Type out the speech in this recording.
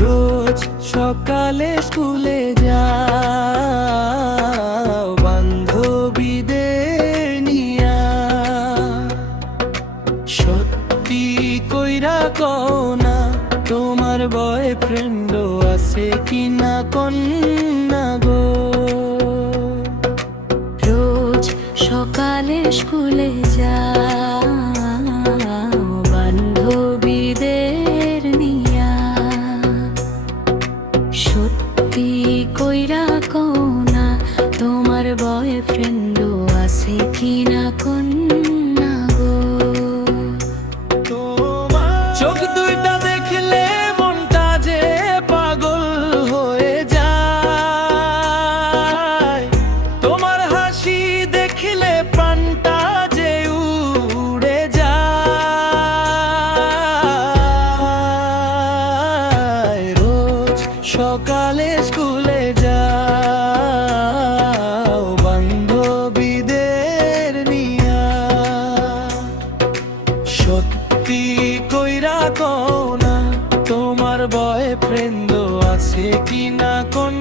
রোজ সকালে স্কুলে যাও বান্ধবীদের নিয়া, সত্যি কইরা কও না তোমার বয়ফ্রেন্ডও আছে কিনা কন্যা গো। রোজ সকালে স্কুলে যাও বান্ধবীদের নিয়া, সত্যি কইরা কও না তোমার বয়ফ্রেন্ডও আছে কিনা কন্যা গো। চোখ দুইটা দেখলে মনটা যে পাগল হয়ে যায়, তোমার হাসি দেখলে প্রাণটা যে উড়ে যায়। রোজ সকালে স্কুলে যাও বান্ধবীদের নিয়া, সত্যি কইরা কও না তোমার বয়ফ্রেন্ডও আছে কিনা কোন